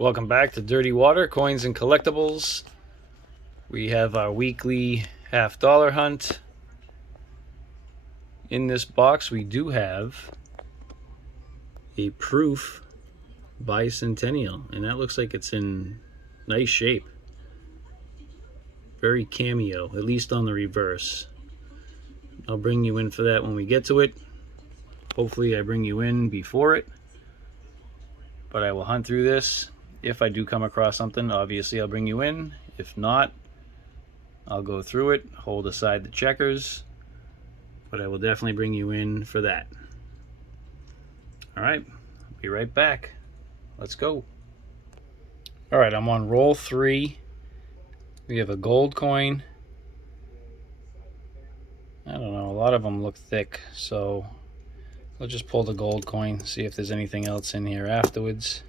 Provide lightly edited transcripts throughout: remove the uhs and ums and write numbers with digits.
Welcome back to Dirty Water, Coins and Collectibles. We have our weekly half-dollar hunt. In this box we do have a proof bicentennial, and that looks like it's in nice shape. Very cameo, at least on the reverse. I'll bring you in for that when we get to it. Hopefully I bring you in before it, but I will hunt through this. If I do come across something, obviously I'll bring you in. If not, I'll go through it, hold aside the checkers, but I will definitely bring you in for that. All right, be right back. Let's go. All right, I'm on roll 3. We have a gold coin. I don't know, a lot of them look thick, so I'll just pull the gold coin, see if there's anything else in here afterwards.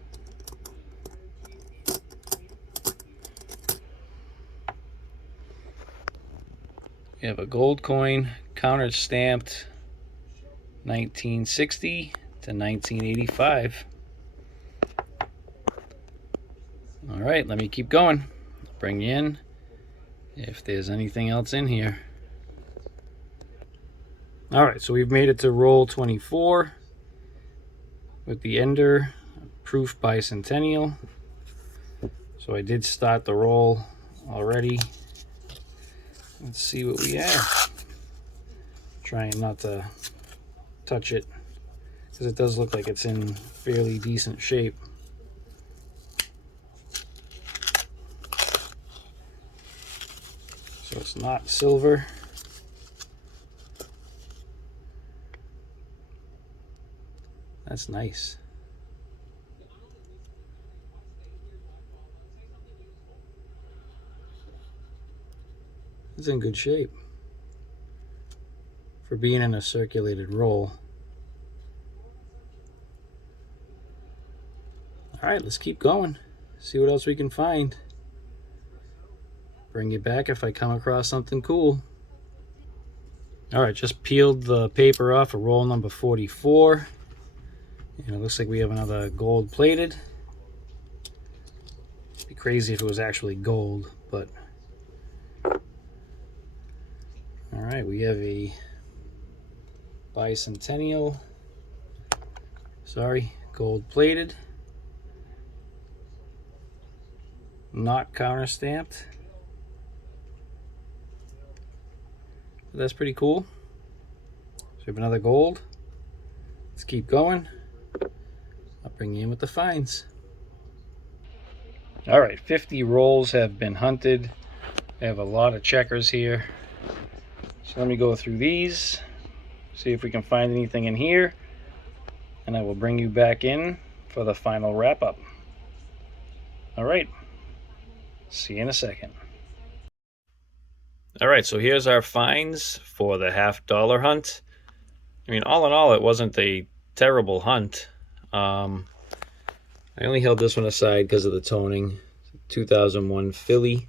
We have a gold coin, counter stamped 1960 to 1985. All right, let me keep going. I'll bring you in if there's anything else in here. All right, so we've made it to roll 24 with the Ender Proof Bicentennial. So I did start the roll already. Let's see what we have. Trying not to touch it because it does look like it's in fairly decent shape. So it's not silver. That's nice. It's in good shape for being in a circulated roll. All right, let's keep going. See what else we can find. Bring you back if I come across something cool. All right, just peeled the paper off of roll number 44. And it looks like we have another gold plated. It'd be crazy if it was actually gold, but all right, we have a bicentennial. Sorry, gold plated. Not counter stamped. But that's pretty cool. So we have another gold. Let's keep going. I'll bring you in with the finds. All right, 50 rolls have been hunted. I have a lot of checkers here. So let me go through these, see if we can find anything in here, and I will bring you back in for the final wrap up. All right, see you in a second. All right, so here's our finds for the half-dollar hunt. I mean, all in all, it wasn't a terrible hunt. I only held this one aside because of the toning. 2001 Philly.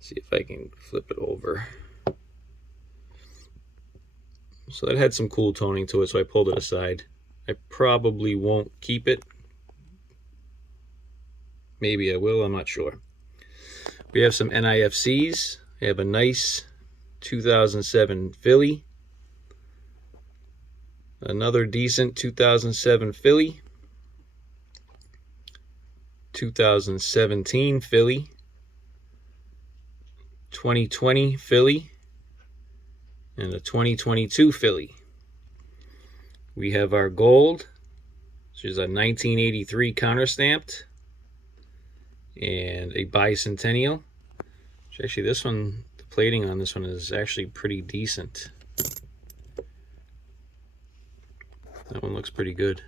See if I can flip it over. So that had some cool toning to it, so I pulled it aside. I probably won't keep it. Maybe I will, I'm not sure. We have some NIFCs. I have a nice 2007 Philly. Another decent 2007 Philly. 2017 Philly. 2020 Philly. And a 2022 Philly. We have our gold, which is a 1983 counter stamped, and a bicentennial. Which actually, this one, the plating on this one is actually pretty decent. That one looks pretty good.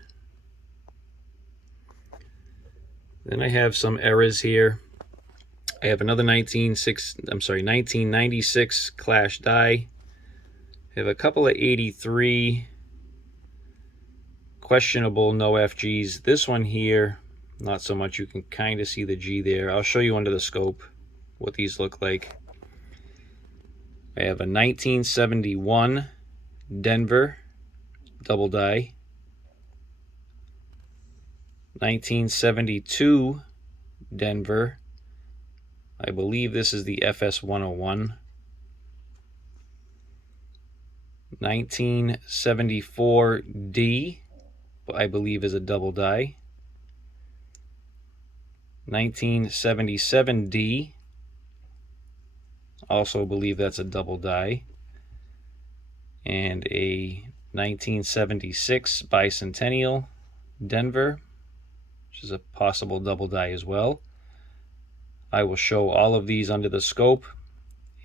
Then I have some errors here. I have another 1996 Clash die. I have a couple of 83 questionable no FGs. This one here, not so much. You can kind of see the G there. I'll show you under the scope what these look like. I have a 1971 Denver double die. 1972 Denver. I believe this is the FS 101. 1974 D, I believe is a double die. 1977 D, also believe that's a double die. And a 1976 Bicentennial Denver, which is a possible double die as well. I will show all of these under the scope,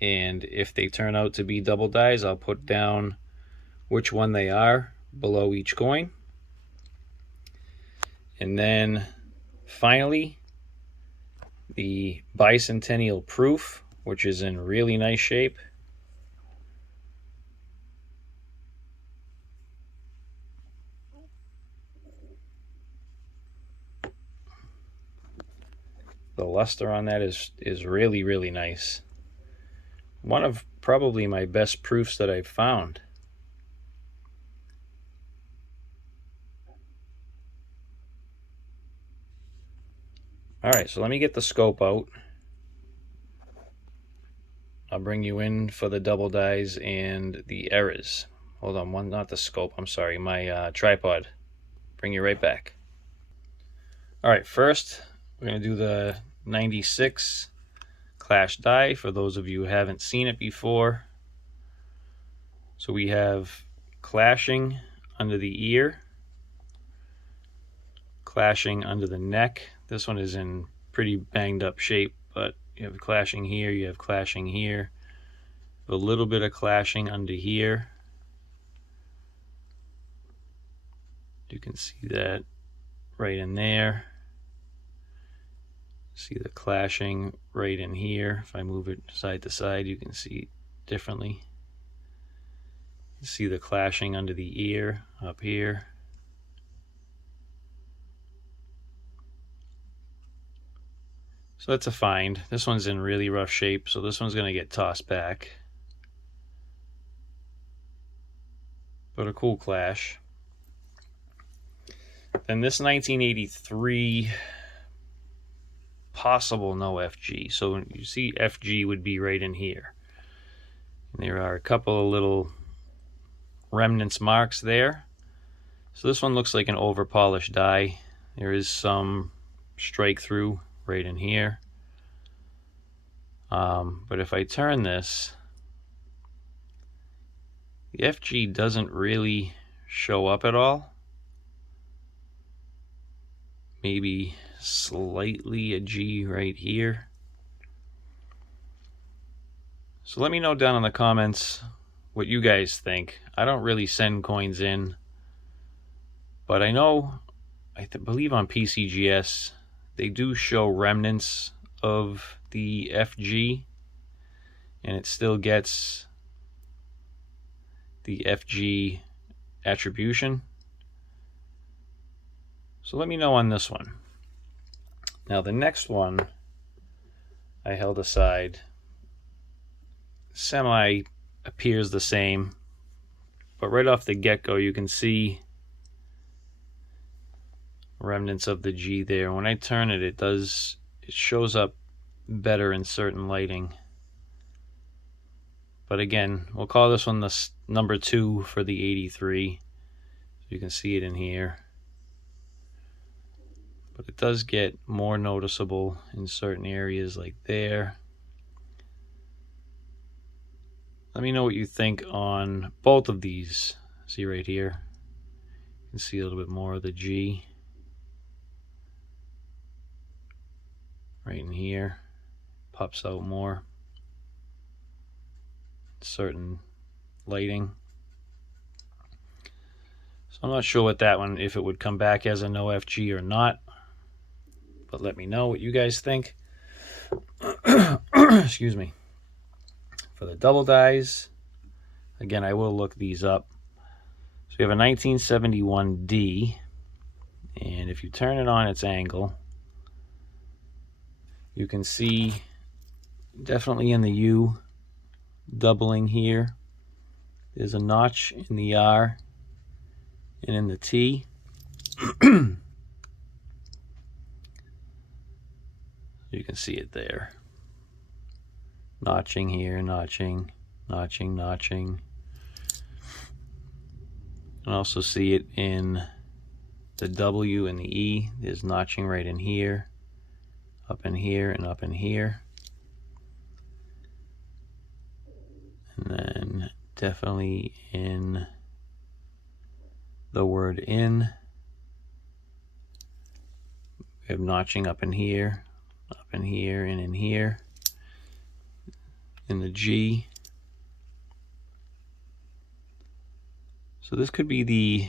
and if they turn out to be double dies, I'll put down which one they are below each coin. And then finally, the Bicentennial Proof, which is in really nice shape. The luster on that is really, really nice. One of probably my best proofs that I've found. All right, so let me get the scope out. I'll bring you in for the double dies and the errors. Hold on, one, not the scope, I'm sorry, my tripod. Bring you right back. All right, first we're gonna do the 96 Clash die for those of you who haven't seen it before. So we have clashing under the ear, clashing under the neck. This one is in pretty banged up shape, but you have clashing here, you have clashing here, a little bit of clashing under here. You can see that right in there. See the clashing right in here. If I move it side to side, you can see it differently. You see the clashing under the ear up here. So that's a find. This one's in really rough shape, so this one's going to get tossed back. But a cool clash. Then this 1983 possible no FG. So you see FG would be right in here. And there are a couple of little remnants marks there. So this one looks like an over polished die. There is some strike through right in here. But if I turn this, the FG doesn't really show up at all. Maybe slightly a G right here. So let me know down in the comments what you guys think. I don't really send coins in, but I know, I believe on PCGS, they do show remnants of the FG, and it still gets the FG attribution. So let me know on this one. Now the next one I held aside, semi appears the same, but right off the get-go you can see remnants of the G there. When I turn it, it shows up better in certain lighting. But again, we'll call this one the number 2 for the 83. So you can see it in here. But it does get more noticeable in certain areas like there. Let me know what you think on both of these. See right here? You can see a little bit more of the G. Right in here. Pops out more. Certain lighting. So I'm not sure what that one, if it would come back as a no FG or not. But let me know what you guys think. Excuse me. For the double dies, again, I will look these up. So we have a 1971 D, and if you turn it on its angle, you can see definitely in the U doubling here. There's a notch in the R and in the T. You can see it there. Notching here, notching, notching, notching. You can also see it in the W and the E. There's notching right in here, up in here, and up in here. And then definitely in the word in. We have notching up in here, and in here. In the G. So this could be the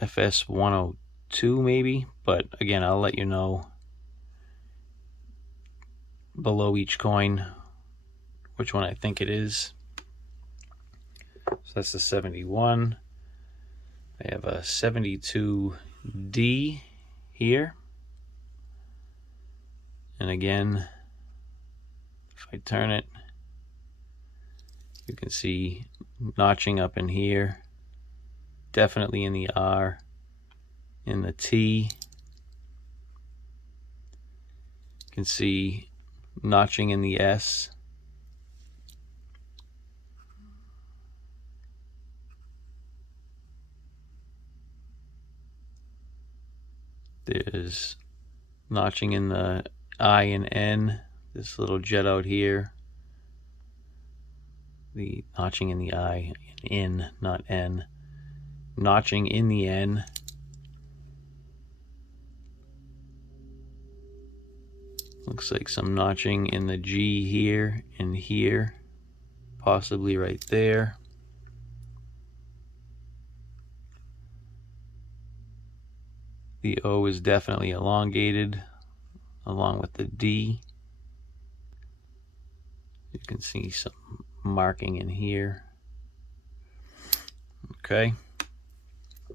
FS 102 maybe, but again, I'll let you know below each coin which one I think it is. So that's the 71. I have a 72D here. And again, if I turn it, you can see notching up in here, definitely in the R, in the T. You can see notching in the S. There's notching in the I and N, this little jet out here. The notching in the I, in, not N. Notching in the N. Looks like some notching in the G here and here, possibly right there. The O is definitely elongated along with the D. You can see some marking in here. Okay.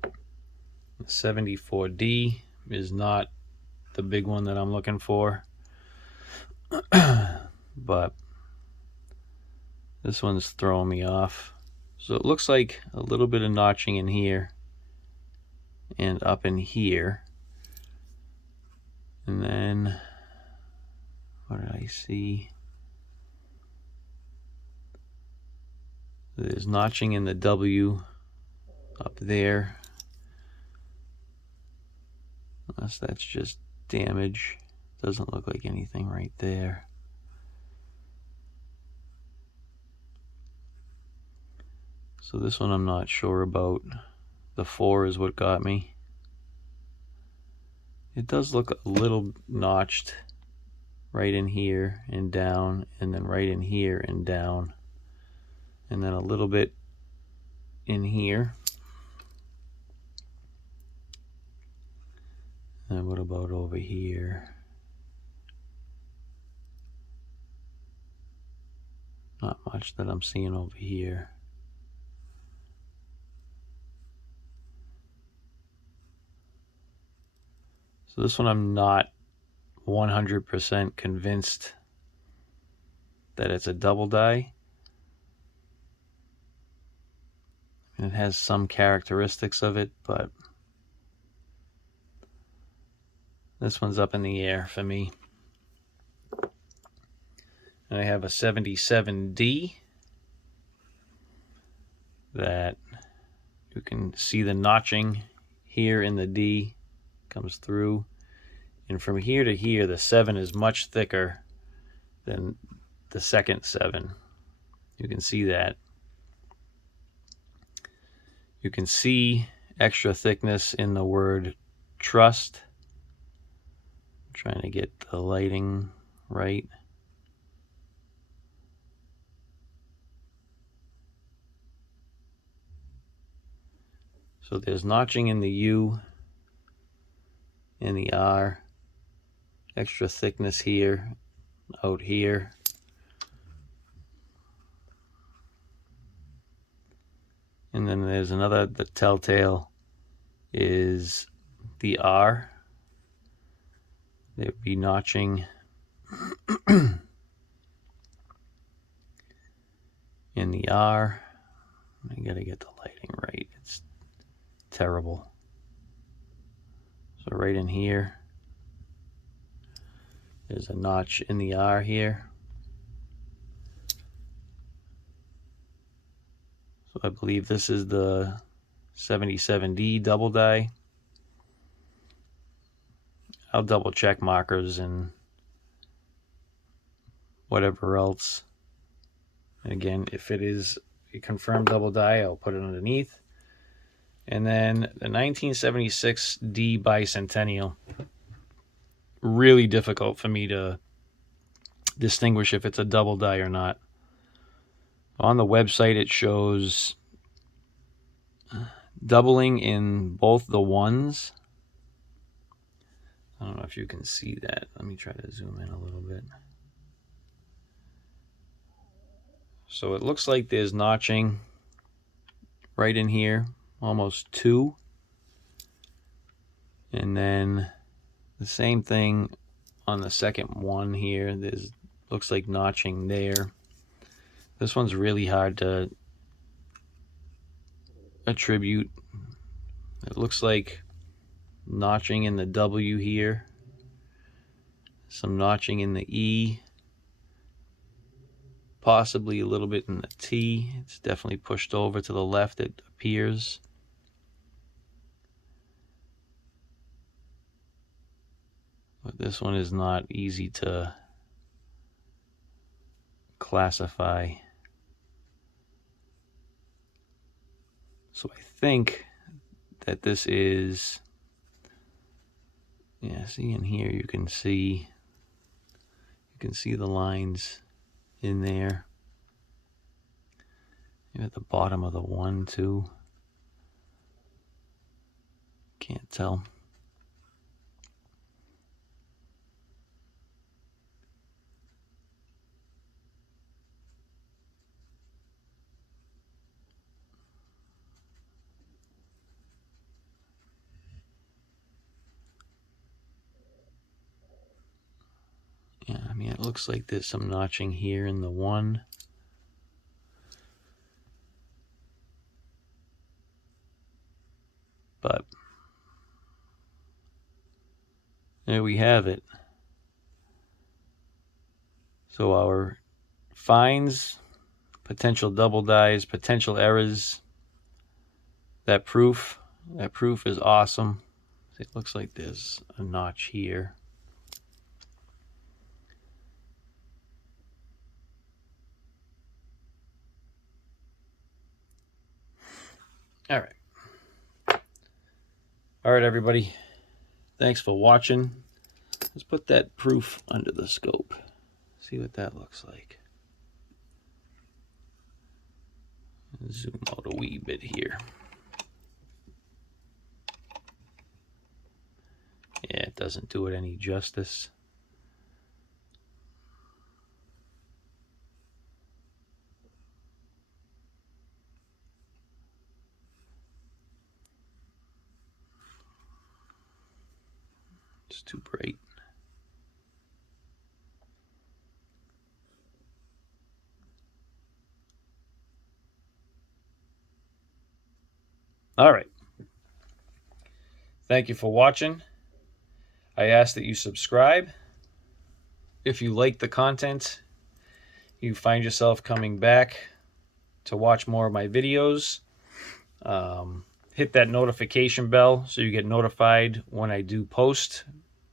The 74D is not the big one that I'm looking for, but this one's throwing me off. So it looks like a little bit of notching in here and up in here. And then, what did I see? There's notching in the W up there. Unless that's just damage. Doesn't look like anything right there. So this one I'm not sure about. The 4 is what got me. It does look a little notched right in here and down, and then right in here and down, and then a little bit in here. And what about over here? Not much that I'm seeing over here. So this one I'm not 100% convinced that it's a double die. And it has some characteristics of it, but this one's up in the air for me. And I have a 77D that you can see the notching here in the D comes through. And from here to here, the 7 is much thicker than the second 7. You can see that. You can see extra thickness in the word trust. I'm trying to get the lighting right. So there's notching in the U and the R. Extra thickness here, out here. And then there's another, the telltale is the R. There'd be notching in the R. I gotta get the lighting right. It's terrible. So right in here, there's a notch in the R here. So I believe this is the 77D double die. I'll double check markers and whatever else. And again, if it is a confirmed double die, I'll put it underneath. And then the 1976 D Bicentennial. Really difficult for me to distinguish if it's a double die or not. On the website, it shows doubling in both the ones. I don't know if you can see that. Let me try to zoom in a little bit. So it looks like there's notching right in here, almost 2. And then the same thing on the second one here. There's looks like notching there. This one's really hard to attribute. It looks like notching in the W here, some notching in the E, possibly a little bit in the T. It's definitely pushed over to the left, it appears. But this one is not easy to classify. So I think that this is, yeah, see in here you can see the lines in there. Maybe at the bottom of the 1 too. Can't tell. Yeah, I mean, it looks like there's some notching here in the 1. But there we have it. So our finds, potential double dies, potential errors, that proof is awesome. It looks like there's a notch here. All right, everybody. Thanks for watching. Let's put that proof under the scope. See what that looks like. Zoom out a wee bit here. Yeah, it doesn't do it any justice. It's too bright. All right. Thank you for watching. I ask that you subscribe. If you like the content, you find yourself coming back to watch more of my videos, hit that notification bell so you get notified when I do post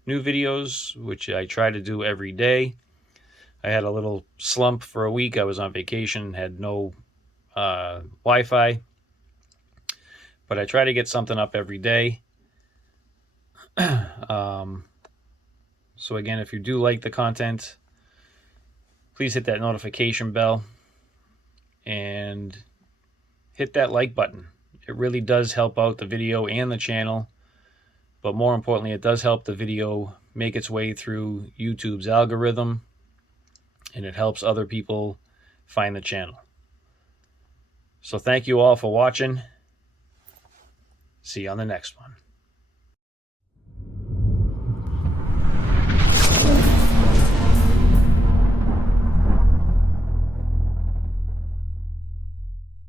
new videos, which I try to do every day. I had a little slump for a week. I was on vacation, had no Wi-Fi, but I try to get something up every day. So again, if you do like the content, please hit that notification bell and hit that like button. It really does help out the video and the channel, but more importantly, it does help the video make its way through YouTube's algorithm, and it helps other people find the channel. So thank you all for watching. See you on the next one.